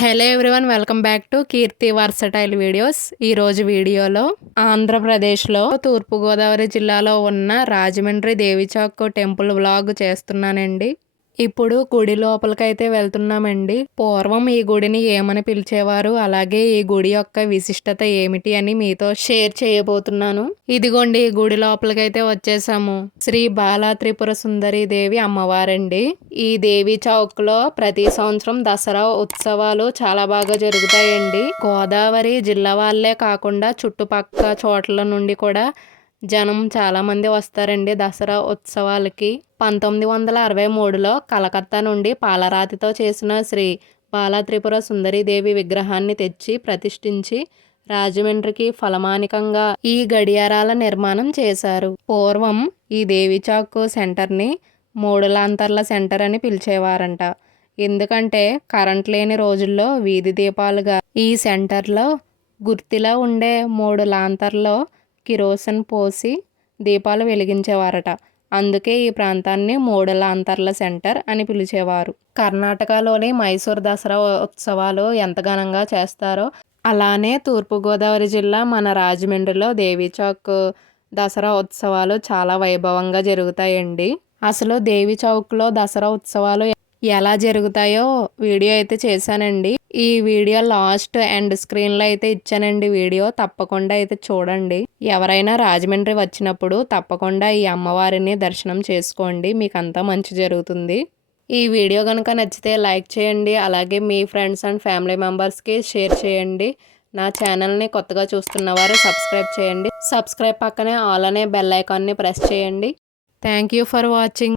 Hello everyone, welcome back to Keerthi versatile videos. ఈరోజు వీడియోలో ఆంధ్రప్రదేశ్లో తూర్పుగోదావరి జిల్లాలో ఉన్న రాజమండ్రి దేవిచౌక్ టెంపుల్ వ్లాగ్ చేస్తున్నానండి. ఇప్పుడు గుడి లోపలికైతే వెళ్తున్నామండి. పూర్వం ఈ గుడిని ఏమని పిలిచేవారు, అలాగే ఈ గుడి యొక్క విశిష్టత ఏమిటి అని మీతో షేర్ చేయబోతున్నాను. ఇదిగోండి, ఈ గుడి లోపలికైతే వచ్చేసాము. శ్రీ బాలా త్రిపుర సుందరి దేవి అమ్మవారండి. ఈ దేవి చౌక్ లో ప్రతి సంవత్సరం దసరా ఉత్సవాలు చాలా బాగా జరుగుతాయండి. గోదావరి జిల్లా వాళ్ళే కాకుండా చుట్టుపక్కల చోట్ల నుండి కూడా జనం చాలామంది వస్తారండి దసరా ఉత్సవాలకి. 1963లో కలకత్తా నుండి పాలరాతితో చేసిన శ్రీ బాలా త్రిపుర సుందరీదేవి విగ్రహాన్ని తెచ్చి ప్రతిష్ఠించి రాజమండ్రికి ఫలమానికంగా ఈ గడియారాల నిర్మాణం చేశారు. పూర్వం ఈ దేవి చౌక్ సెంటర్ని 3 లాంతర్ల సెంటర్ అని పిలిచేవారంట. ఎందుకంటే కరెంట్ లేని రోజుల్లో వీధి దీపాలుగా ఈ సెంటర్లో గుర్తిలా ఉండే 3 లాంతర్లో కిరోసిన్ పోసి దీపాలు వెలిగించేవారట. అందుకే ఈ ప్రాంతాన్ని 3 లాంతర్ల సెంటర్ అని పిలిచేవారు. కర్ణాటకలోని మైసూర్ దసరా ఉత్సవాలు ఎంత ఘనంగా చేస్తారో అలానే తూర్పుగోదావరి జిల్లా మన రాజమండ్రిలో దేవి చౌక్ దసరా ఉత్సవాలు చాలా వైభవంగా జరుగుతాయండి. అసలు దేవి చౌక్లో దసరా ఉత్సవాలు ఎలా జరుగుతాయో వీడియో అయితే చేశానండి. ఈ వీడియో లాస్ట్ అండ్ స్క్రీన్లో అయితే ఇచ్చానండి. వీడియో తప్పకుండా అయితే చూడండి. ఎవరైనా రాజమండ్రి వచ్చినప్పుడు తప్పకుండా ఈ అమ్మవారిని దర్శనం చేసుకోండి, మీకు అంతా మంచి జరుగుతుంది. ఈ వీడియో కనుక నచ్చితే లైక్ చేయండి, అలాగే మీ ఫ్రెండ్స్ అండ్ ఫ్యామిలీ మెంబర్స్కి షేర్ చేయండి. నా ఛానల్ని కొత్తగా చూస్తున్నవారు సబ్స్క్రైబ్ చేయండి. సబ్స్క్రైబ్ పక్కనే ఆల్ అనే బెల్ ఐకాన్ని ప్రెస్ చేయండి. Thank you for watching.